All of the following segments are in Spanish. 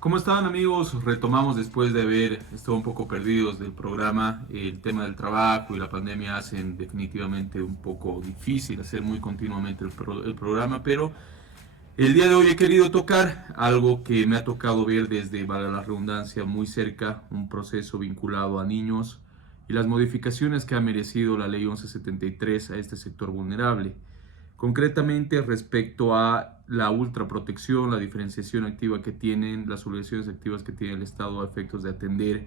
¿Cómo están, amigos? Retomamos después de haber estado un poco perdidos del programa. El tema del trabajo y la pandemia hacen definitivamente un poco difícil hacer muy continuamente el programa, pero el día de hoy he querido tocar algo que me ha tocado ver desde, valga la redundancia, muy cerca, un proceso vinculado a niños y las modificaciones que ha merecido la Ley 1173 a este sector vulnerable. Concretamente respecto a la ultraprotección, la diferenciación activa que tienen, las obligaciones activas que tiene el Estado a efectos de atender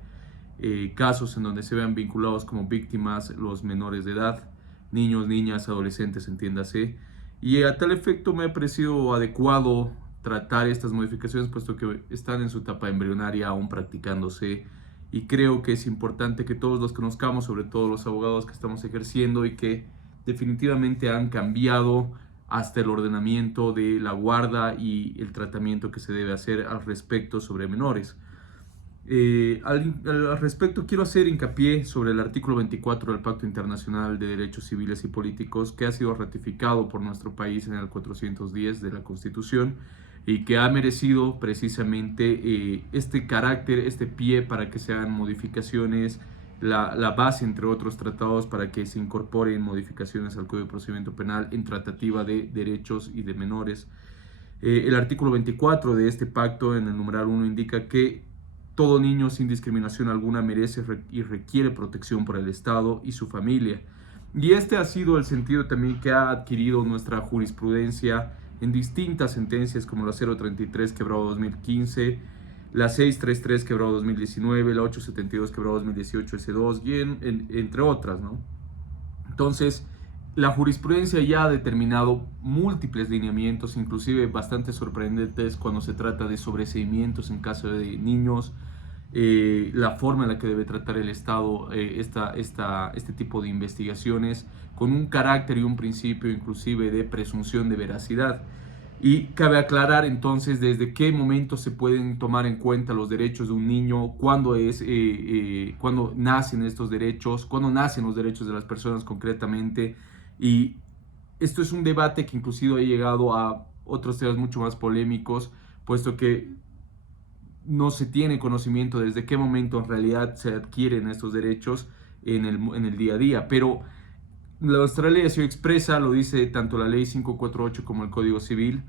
casos en donde se vean vinculados como víctimas los menores de edad, niños, niñas, adolescentes, entiéndase. Y a tal efecto me ha parecido adecuado tratar estas modificaciones, puesto que están en su etapa embrionaria aún practicándose. Y creo que es importante que todos los conozcamos, sobre todo los abogados que estamos ejerciendo y que definitivamente han cambiado hasta el ordenamiento de la guarda y el tratamiento que se debe hacer al respecto sobre menores. Al respecto, quiero hacer hincapié sobre el artículo 24 del Pacto Internacional de Derechos Civiles y Políticos, que ha sido ratificado por nuestro país en el 410 de la Constitución y que ha merecido precisamente este carácter, este pie para que se hagan modificaciones, la base, entre otros tratados, para que se incorporen modificaciones al Código de Procedimiento Penal en tratativa de derechos y de menores. El artículo 24 de este pacto, en el numeral 1, indica que todo niño sin discriminación alguna merece y requiere protección por el Estado y su familia. Y este ha sido el sentido también que ha adquirido nuestra jurisprudencia en distintas sentencias, como la 033 quebrado 2015, la 633 quebrado 2019, la 872 quebrado 2018 S2 y entre otras, ¿no? Entonces, la jurisprudencia ya ha determinado múltiples lineamientos, inclusive bastante sorprendentes cuando se trata de sobreseimientos en caso de niños, la forma en la que debe tratar el Estado este tipo de investigaciones, con un carácter y un principio inclusive de presunción de veracidad. Y cabe aclarar entonces desde qué momento se pueden tomar en cuenta los derechos de un niño, cuándo nacen estos derechos, cuándo nacen los derechos de las personas concretamente. Y esto es un debate que inclusive ha llegado a otros temas mucho más polémicos, puesto que no se tiene conocimiento desde qué momento en realidad se adquieren estos derechos en el día a día. Pero nuestra ley ha sido expresa, lo dice tanto la ley 548 como el Código Civil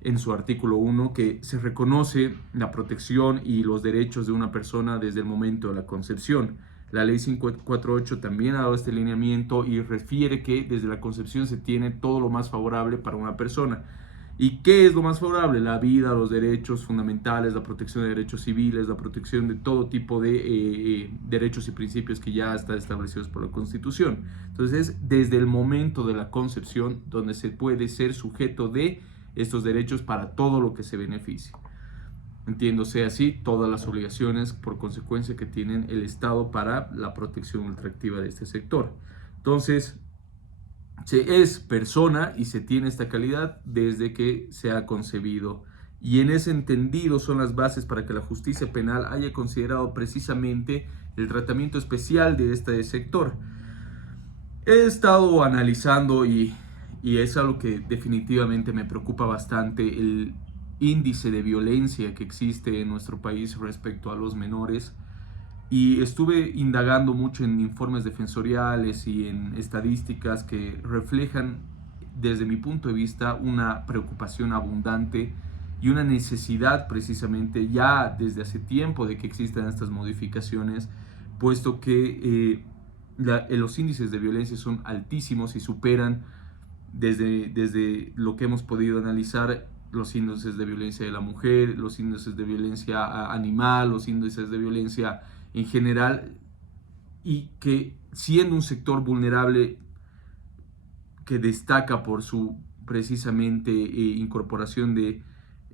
en su artículo 1, que se reconoce la protección y los derechos de una persona desde el momento de la concepción. La ley 548 también ha dado este lineamiento y refiere que desde la concepción se tiene todo lo más favorable para una persona. ¿Y qué es lo más favorable? La vida, los derechos fundamentales, la protección de derechos civiles, la protección de todo tipo de derechos y principios que ya están establecidos por la Constitución. Entonces, desde el momento de la concepción, donde se puede ser sujeto de estos derechos para todo lo que se beneficie. Entiéndose así todas las obligaciones por consecuencia que tienen el Estado para la protección ultraactiva de este sector. Entonces, se es persona y se tiene esta calidad desde que se ha concebido. Y en ese entendido son las bases para que la justicia penal haya considerado precisamente el tratamiento especial de este sector. He estado analizando y es algo que definitivamente me preocupa bastante, el índice de violencia que existe en nuestro país respecto a los menores. Y estuve indagando mucho en informes defensoriales y en estadísticas que reflejan, desde mi punto de vista, una preocupación abundante y una necesidad precisamente ya desde hace tiempo de que existan estas modificaciones, puesto que los índices de violencia son altísimos y superan desde lo que hemos podido analizar los índices de violencia de la mujer, los índices de violencia animal, los índices de violencia en general, y que siendo un sector vulnerable que destaca por su precisamente incorporación de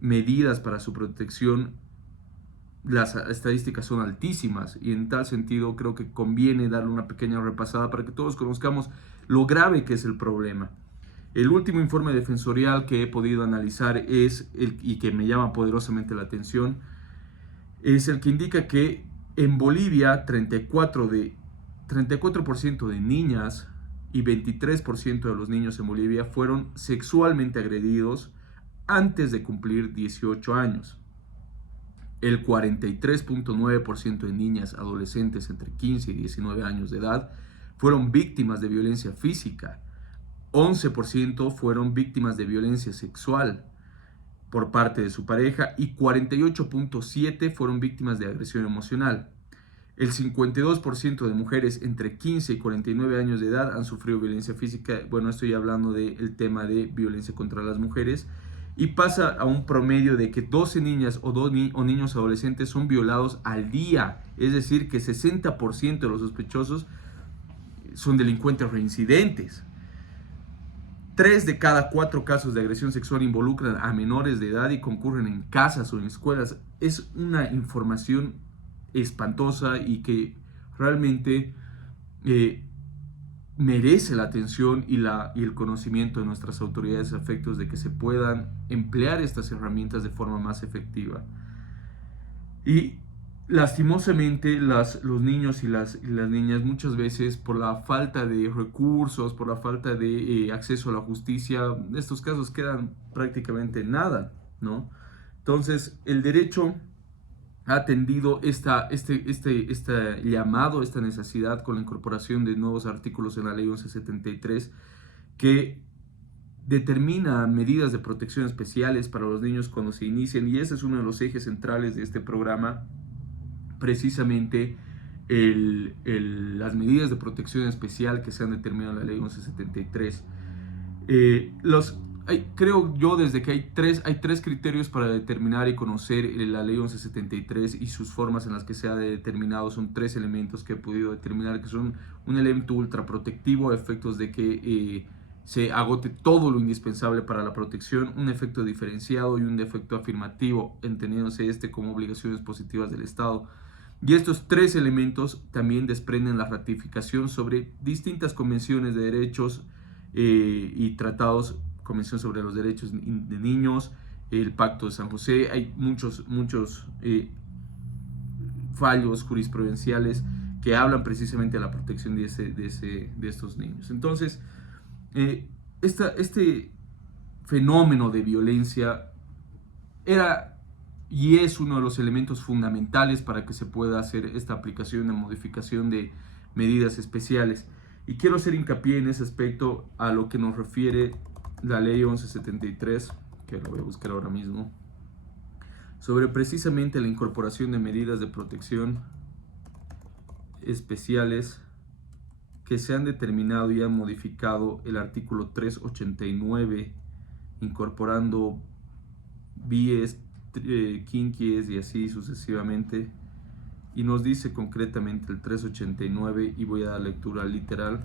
medidas para su protección, las estadísticas son altísimas y en tal sentido creo que conviene darle una pequeña repasada para que todos conozcamos lo grave que es el problema. El último informe defensorial que he podido analizar y que me llama poderosamente la atención, es el que indica que en Bolivia 34% de niñas y 23% de los niños en Bolivia fueron sexualmente agredidos antes de cumplir 18 años. el 43.9% de niñas adolescentes entre 15 y 19 años de edad fueron víctimas de violencia física, 11% fueron víctimas de violencia sexual por parte de su pareja y 48.7% fueron víctimas de agresión emocional. El 52% de mujeres entre 15 y 49 años de edad han sufrido violencia física. Bueno, estoy hablando del tema de violencia contra las mujeres. Y pasa a un promedio de que 12 niñas o niños adolescentes son violados al día. Es decir, que 60% de los sospechosos son delincuentes reincidentes. 3 de cada 4 casos de agresión sexual involucran a menores de edad y concurren en casas o en escuelas. Es una información espantosa y que realmente merece la atención y el conocimiento de nuestras autoridades a efectos de que se puedan emplear estas herramientas de forma más efectiva. Y lastimosamente los niños y las niñas muchas veces, por la falta de recursos, por la falta de acceso a la justicia, estos casos quedan prácticamente en nada, ¿no? Entonces el derecho ha atendido este llamado, esta necesidad con la incorporación de nuevos artículos en la Ley 1173 que determina medidas de protección especiales para los niños cuando se inician, y ese es uno de los ejes centrales de este programa, precisamente las medidas de protección especial que se han determinado en la Ley 1173. Creo yo desde que hay tres criterios para determinar y conocer la Ley 1173 y sus formas en las que se ha determinado. Son 3 elementos que he podido determinar, que son un elemento ultraprotectivo a efectos de que se agote todo lo indispensable para la protección, un efecto diferenciado y un efecto afirmativo, entendiéndose como obligaciones positivas del Estado. Y estos 3 elementos también desprenden la ratificación sobre distintas convenciones de derechos y tratados, Convención sobre los Derechos de Niños, el Pacto de San José. Hay muchos fallos jurisprudenciales que hablan precisamente de la protección de estos niños. Entonces, este fenómeno de violencia era y es uno de los elementos fundamentales para que se pueda hacer esta aplicación de modificación de medidas especiales. Y quiero hacer hincapié en ese aspecto a lo que nos refiere la Ley 1173, que lo voy a buscar ahora mismo, sobre precisamente la incorporación de medidas de protección especiales que se han determinado y han modificado el artículo 389, incorporando víes, quinquies y así sucesivamente. Y nos dice concretamente el 389, y voy a dar lectura literal.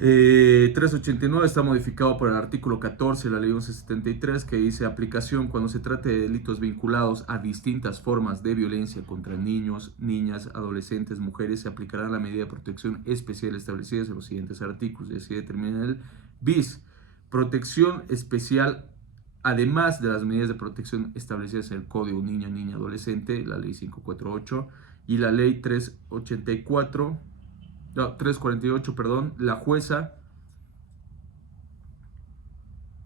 389 está modificado por el artículo 14 de la Ley 1173, que dice: aplicación cuando se trate de delitos vinculados a distintas formas de violencia contra niños, niñas, adolescentes, mujeres, se aplicará la medida de protección especial establecida en los siguientes artículos. Y así determina el bis: protección especial, además de las medidas de protección establecidas en el Código Niño, Niña, Adolescente, la Ley 548 y la Ley 348, la jueza,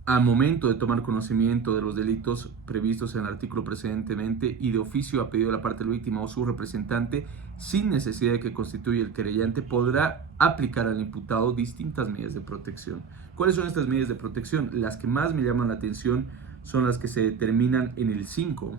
al momento de tomar conocimiento de los delitos previstos en el artículo precedentemente y de oficio a pedido de la parte de la víctima o su representante, sin necesidad de que constituya el querellante, podrá aplicar al imputado distintas medidas de protección. ¿Cuáles son estas medidas de protección? Las que más me llaman la atención son las que se determinan en el 5.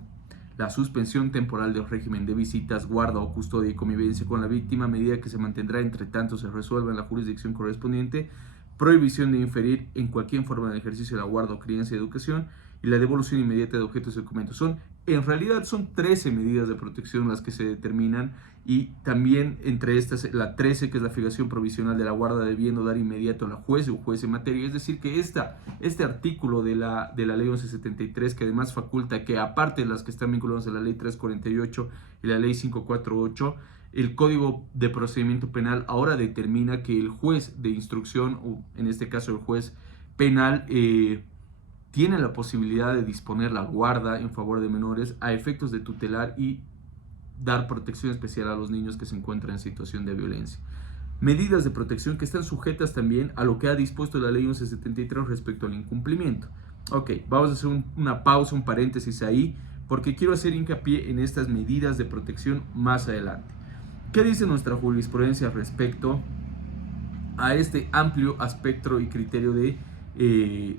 La suspensión temporal del régimen de visitas, guarda o custodia y convivencia con la víctima, medida que se mantendrá entre tanto se resuelva en la jurisdicción correspondiente. Prohibición de inferir en cualquier forma del ejercicio de la guarda o crianza y educación, y la devolución inmediata de objetos y documentos. En realidad son 13 medidas de protección las que se determinan, y también entre estas la 13, que es la fijación provisional de la guarda, debiendo dar inmediato a la juez o juez en materia. Es decir, que este artículo de la Ley 1173, que además faculta que, aparte de las que están vinculadas a la Ley 348 y la Ley 548, el Código de Procedimiento Penal ahora determina que el juez de instrucción, o en este caso el juez penal, tiene la posibilidad de disponer la guarda en favor de menores a efectos de tutelar y dar protección especial a los niños que se encuentran en situación de violencia. Medidas de protección que están sujetas también a lo que ha dispuesto la Ley 1173 respecto al incumplimiento. Ok, vamos a hacer una pausa, un paréntesis ahí, porque quiero hacer hincapié en estas medidas de protección más adelante. ¿Qué dice nuestra jurisprudencia respecto a este amplio espectro y criterio de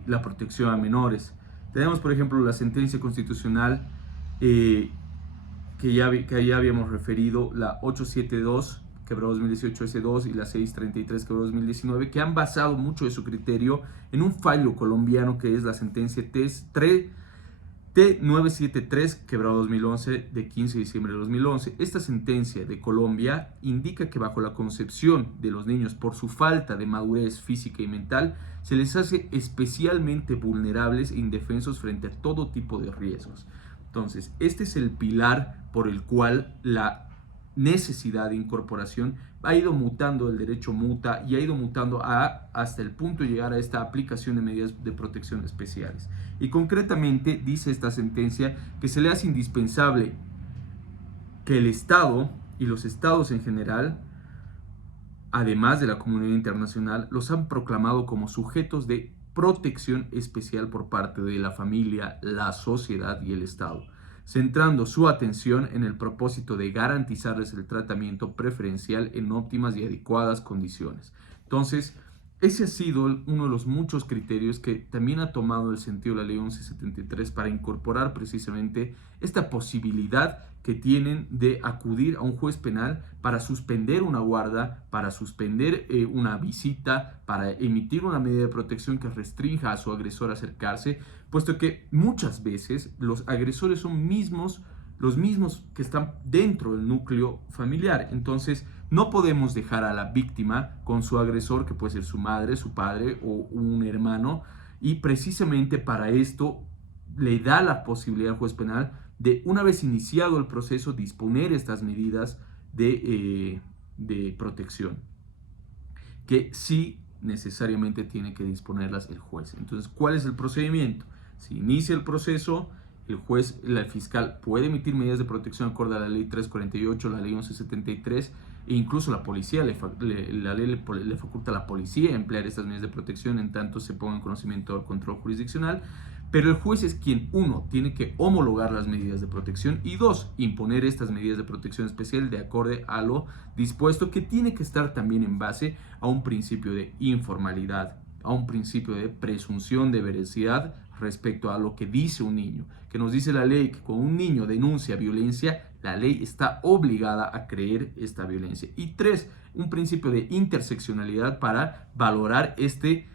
la protección a menores? Tenemos, por ejemplo, la sentencia constitucional que ya habíamos referido, la 872 quebrado 2018 S2 y la 633 quebrado 2019, que han basado mucho de su criterio en un fallo colombiano que es la sentencia T973 quebrado 2011 de 15 de diciembre de 2011. Esta sentencia de Colombia indica que bajo la concepción de los niños por su falta de madurez física y mental se les hace especialmente vulnerables e indefensos frente a todo tipo de riesgos. Entonces, este es el pilar por el cual la necesidad de incorporación ha ido mutando, el derecho muta y ha ido mutando hasta el punto de llegar a esta aplicación de medidas de protección especiales. Y concretamente dice esta sentencia que se le hace indispensable que el Estado y los estados en general, además de la comunidad internacional, los han proclamado como sujetos de protección especial por parte de la familia, la sociedad y el Estado, centrando su atención en el propósito de garantizarles el tratamiento preferencial en óptimas y adecuadas condiciones. Entonces, ese ha sido uno de los muchos criterios que también ha tomado el sentido de la ley 1173 para incorporar precisamente esta posibilidad que tienen de acudir a un juez penal para suspender una guarda, para suspender una visita, para emitir una medida de protección que restrinja a su agresor a acercarse, puesto que muchas veces los agresores son los mismos que están dentro del núcleo familiar. Entonces, no podemos dejar a la víctima con su agresor, que puede ser su madre, su padre o un hermano, y precisamente para esto le da la posibilidad al juez penal de, una vez iniciado el proceso, disponer estas medidas de protección, que sí necesariamente tiene que disponerlas el juez. Entonces, ¿cuál es el procedimiento? Si inicia el proceso, el fiscal puede emitir medidas de protección acorde a la ley 348, la ley 1173, e incluso la policía, la ley le faculta a la policía a emplear estas medidas de protección en tanto se ponga en conocimiento del control jurisdiccional. Pero el juez es quien, uno, tiene que homologar las medidas de protección y dos, imponer estas medidas de protección especial de acorde a lo dispuesto, que tiene que estar también en base a un principio de informalidad, a un principio de presunción de veracidad respecto a lo que dice un niño, que nos dice la ley que cuando un niño denuncia violencia, la ley está obligada a creer esta violencia. Y tres, un principio de interseccionalidad para valorar este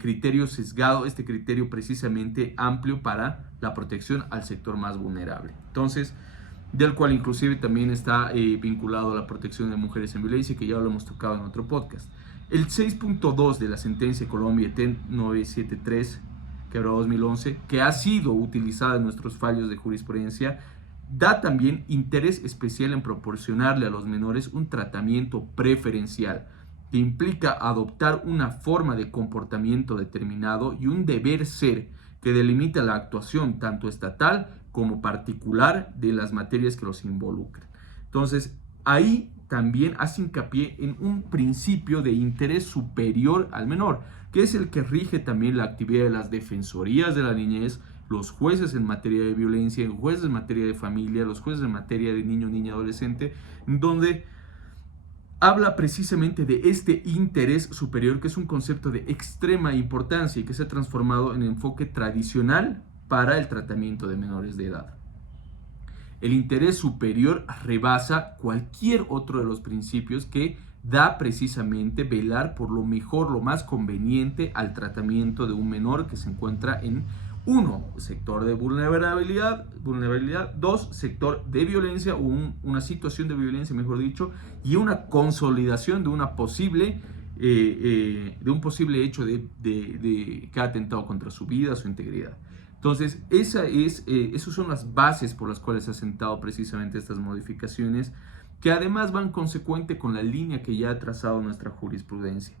criterio sesgado, este criterio precisamente amplio para la protección al sector más vulnerable. Entonces, del cual inclusive también está vinculado a la protección de mujeres en violencia, que ya lo hemos tocado en otro podcast. El 6.2 de la sentencia Colombia T973, quebrado 2011, que ha sido utilizada en nuestros fallos de jurisprudencia, da también interés especial en proporcionarle a los menores un tratamiento preferencial, que implica adoptar una forma de comportamiento determinado y un deber ser que delimita la actuación tanto estatal como particular de las materias que los involucran. Entonces, ahí también hace hincapié en un principio de interés superior al menor, que es el que rige también la actividad de las defensorías de la niñez, los jueces en materia de violencia, los jueces en materia de familia, los jueces en materia de niño, niña, adolescente, donde habla precisamente de este interés superior, que es un concepto de extrema importancia y que se ha transformado en enfoque tradicional para el tratamiento de menores de edad. El interés superior rebasa cualquier otro de los principios que da precisamente velar por lo mejor, lo más conveniente al tratamiento de un menor que se encuentra en 1. Sector de vulnerabilidad, 2. Sector de violencia o una situación de violencia, mejor dicho, y una consolidación de una posible, de un posible hecho que ha atentado contra su vida, su integridad. Entonces, esas son las bases por las cuales se han sentado precisamente estas modificaciones, que además van consecuente con la línea que ya ha trazado nuestra jurisprudencia.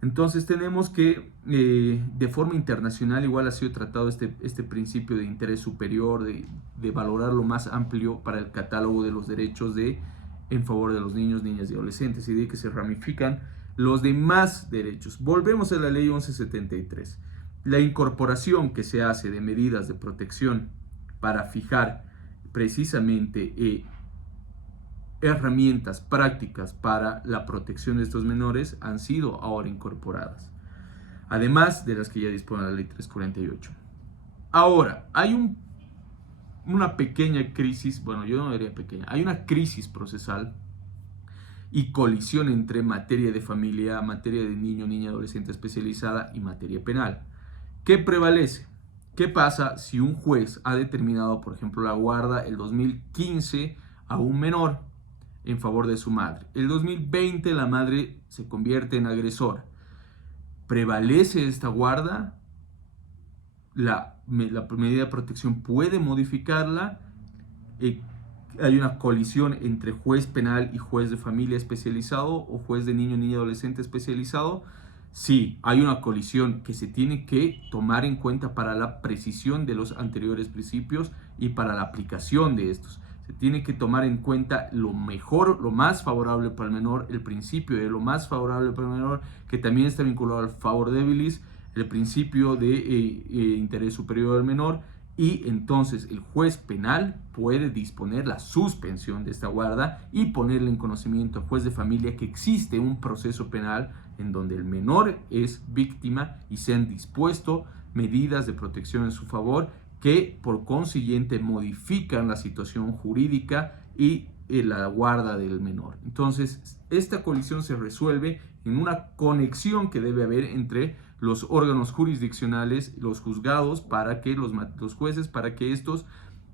Entonces tenemos que de forma internacional igual ha sido tratado este principio de interés superior, de valorar lo más amplio para el catálogo de los derechos en favor de los niños, niñas y adolescentes, y de que se ramifican los demás derechos. Volvemos a la ley 1173. La incorporación que se hace de medidas de protección para fijar precisamente herramientas prácticas para la protección de estos menores han sido ahora incorporadas, además de las que ya dispone la ley 348. Ahora, hay una pequeña crisis, bueno, yo no diría pequeña, hay una crisis procesal y colisión entre materia de familia, materia de niño, niña, adolescente especializada y materia penal. ¿Qué prevalece? ¿Qué pasa si un juez ha determinado, por ejemplo, la guarda el 2015 a un menor en favor de su madre? El 2020 la madre se convierte en agresora. ¿Prevalece esta guarda? La medida de protección puede modificarla. Hay una colisión entre juez penal y juez de familia especializado o juez de niño, niña, adolescente especializado. Sí, hay una colisión que se tiene que tomar en cuenta para la precisión de los anteriores principios y para la aplicación de estos. Se tiene que tomar en cuenta lo mejor, lo más favorable para el menor, el principio de lo más favorable para el menor, que también está vinculado al favor debilis, el principio de interés superior del menor, y entonces el juez penal puede disponer la suspensión de esta guarda y ponerle en conocimiento al juez de familia que existe un proceso penal en donde el menor es víctima y se han dispuesto medidas de protección en su favor que por consiguiente modifican la situación jurídica y la guarda del menor. Entonces, esta colisión se resuelve en una conexión que debe haber entre los órganos jurisdiccionales, los juzgados, para que los jueces, para que estos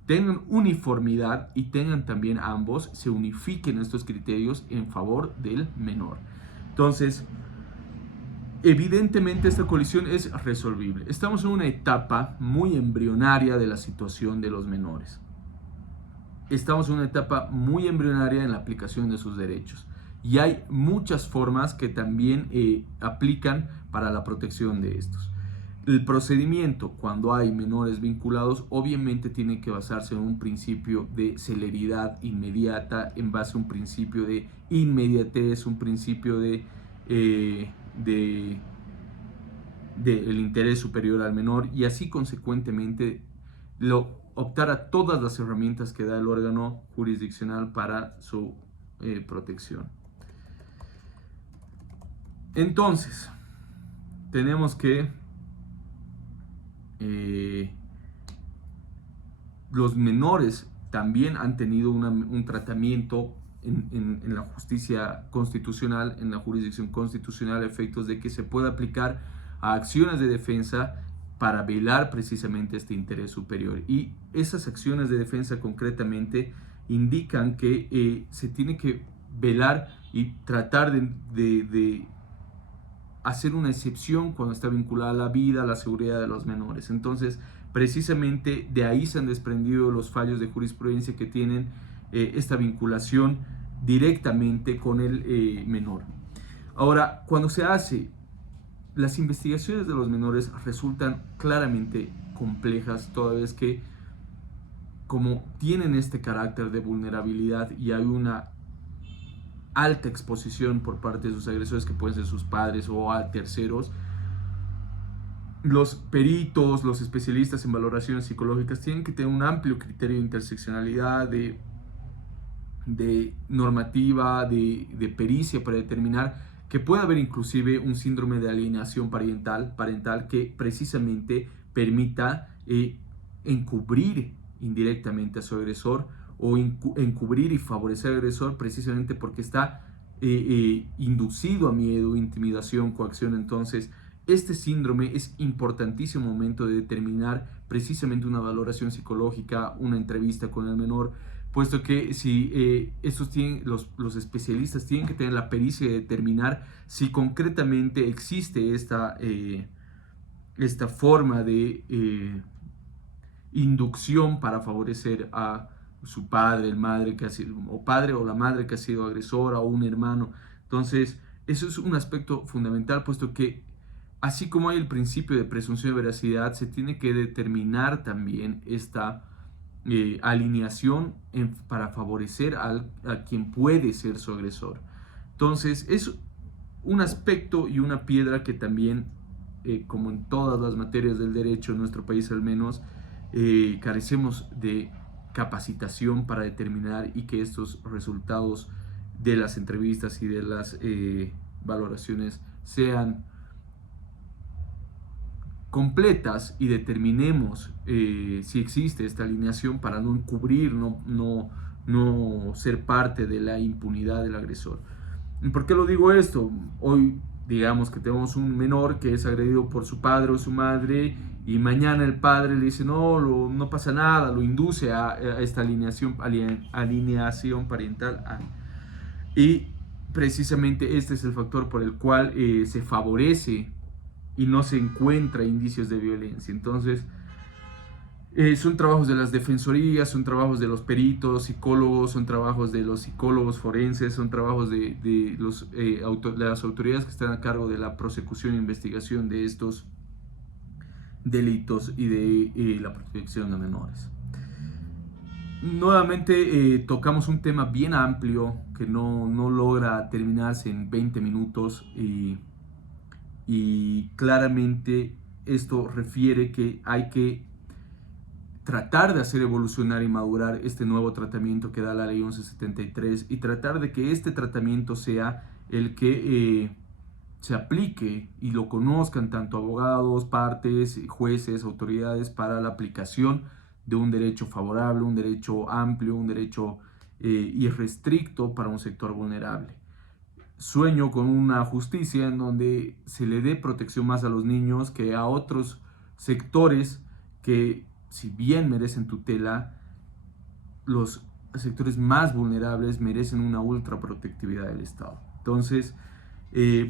tengan uniformidad y tengan también ambos, se unifiquen estos criterios en favor del menor. Entonces, evidentemente esta colisión es resolvible. Estamos en una etapa muy embrionaria de la situación de los menores. Estamos en una etapa muy embrionaria en la aplicación de sus derechos. Y hay muchas formas que también aplican para la protección de estos. El procedimiento, cuando hay menores vinculados, obviamente tiene que basarse en un principio de celeridad inmediata, en base a un principio de inmediatez, un principio de el interés superior al menor, y así consecuentemente optar a todas las herramientas que da el órgano jurisdiccional para su protección. Entonces, tenemos que los menores también han tenido un tratamiento en la justicia constitucional, en la jurisdicción constitucional, a efectos de que se pueda aplicar a acciones de defensa para velar precisamente este interés superior. Y esas acciones de defensa concretamente indican que se tiene que velar y tratar de hacer una excepción cuando está vinculada a la vida, a la seguridad de los menores. Entonces, precisamente de ahí se han desprendido los fallos de jurisprudencia que tienen esta vinculación directamente con el menor. Ahora, cuando se hace, las investigaciones de los menores resultan claramente complejas, toda vez que como tienen este carácter de vulnerabilidad y hay una alta exposición por parte de sus agresores, que pueden ser sus padres o a terceros, los peritos, los especialistas en valoraciones psicológicas tienen que tener un amplio criterio de interseccionalidad, de normativa, de pericia, para determinar que puede haber inclusive un síndrome de alienación parental que precisamente permita encubrir indirectamente a su agresor, o encubrir y favorecer al agresor precisamente porque está inducido a miedo, intimidación, coacción. Entonces, este síndrome es importantísimo momento de determinar precisamente una valoración psicológica, una entrevista con el menor, puesto que si los especialistas tienen que tener la pericia de determinar si concretamente existe esta forma de inducción para favorecer a su padre, el madre que ha sido, o padre o la madre que ha sido agresora, o un hermano. Entonces, eso es un aspecto fundamental, puesto que así como hay el principio de presunción de veracidad, se tiene que determinar también esta alineación para favorecer a quien puede ser su agresor. Entonces, es un aspecto y una piedra que también, como en todas las materias del derecho en nuestro país al menos, carecemos de capacitación para determinar y que estos resultados de las entrevistas y de las valoraciones sean completas y determinemos si existe esta alineación para no encubrir, no ser parte de la impunidad del agresor. ¿Y por qué lo digo esto? Hoy digamos que tenemos un menor que es agredido por su padre o su madre y mañana el padre le dice no pasa nada, lo induce a esta alineación parental. Y precisamente este es el factor por el cual se favorece y no se encuentra indicios de violencia. Entonces, son trabajos de las defensorías, son trabajos de los peritos, psicólogos, son trabajos de los psicólogos forenses, son trabajos de las autoridades que están a cargo de la prosecución e investigación de estos delitos y de la protección de menores. Nuevamente tocamos un tema bien amplio que no logra terminarse en 20 minutos y claramente esto refiere que hay que tratar de hacer evolucionar y madurar este nuevo tratamiento que da la ley 1173 y tratar de que este tratamiento sea el que se aplique y lo conozcan tanto abogados, partes, jueces, autoridades para la aplicación de un derecho favorable, un derecho amplio, un derecho irrestricto para un sector vulnerable. Sueño con una justicia en donde se le dé protección más a los niños que a otros sectores que, si bien merecen tutela, los sectores más vulnerables merecen una ultra protectividad del Estado. Entonces,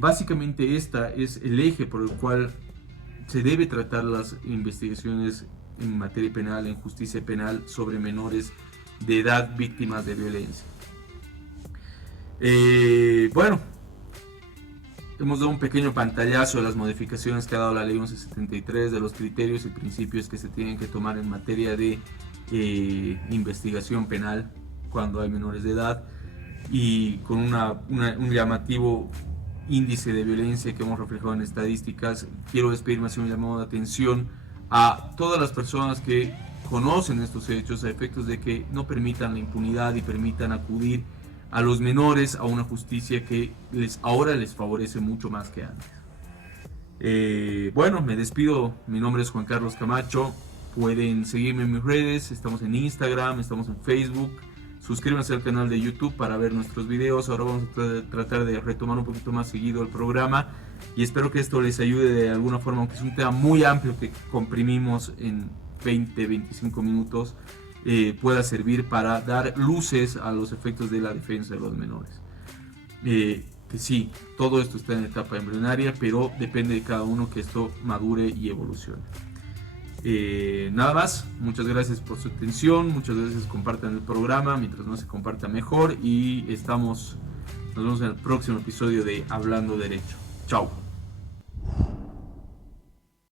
básicamente este es el eje por el cual se debe tratar las investigaciones en materia penal, en justicia penal, sobre menores de edad víctimas de violencia. Bueno, hemos dado un pequeño pantallazo de las modificaciones que ha dado la ley 1173, de los criterios y principios que se tienen que tomar en materia de investigación penal cuando hay menores de edad, y con un llamativo índice de violencia que hemos reflejado en estadísticas. Quiero despedirme haciendo un llamado de atención a todas las personas que conocen estos hechos a efectos de que no permitan la impunidad y permitan acudir a los menores a una justicia que ahora les favorece mucho más que antes. Bueno, me despido. Mi nombre es Juan Carlos Camacho. Pueden seguirme en mis redes. Estamos en Instagram, estamos en Facebook. Suscríbanse al canal de YouTube para ver nuestros videos. Ahora vamos a tratar de retomar un poquito más seguido el programa y espero que esto les ayude de alguna forma, aunque es un tema muy amplio que comprimimos en 20-25 minutos, pueda servir para dar luces a los efectos de la defensa de los menores. Que sí, todo esto está en etapa embrionaria, pero depende de cada uno que esto madure y evolucione. Nada más, muchas gracias por su atención, muchas gracias, compartan el programa, mientras más se comparta mejor, y nos vemos en el próximo episodio de Hablando Derecho. Chao.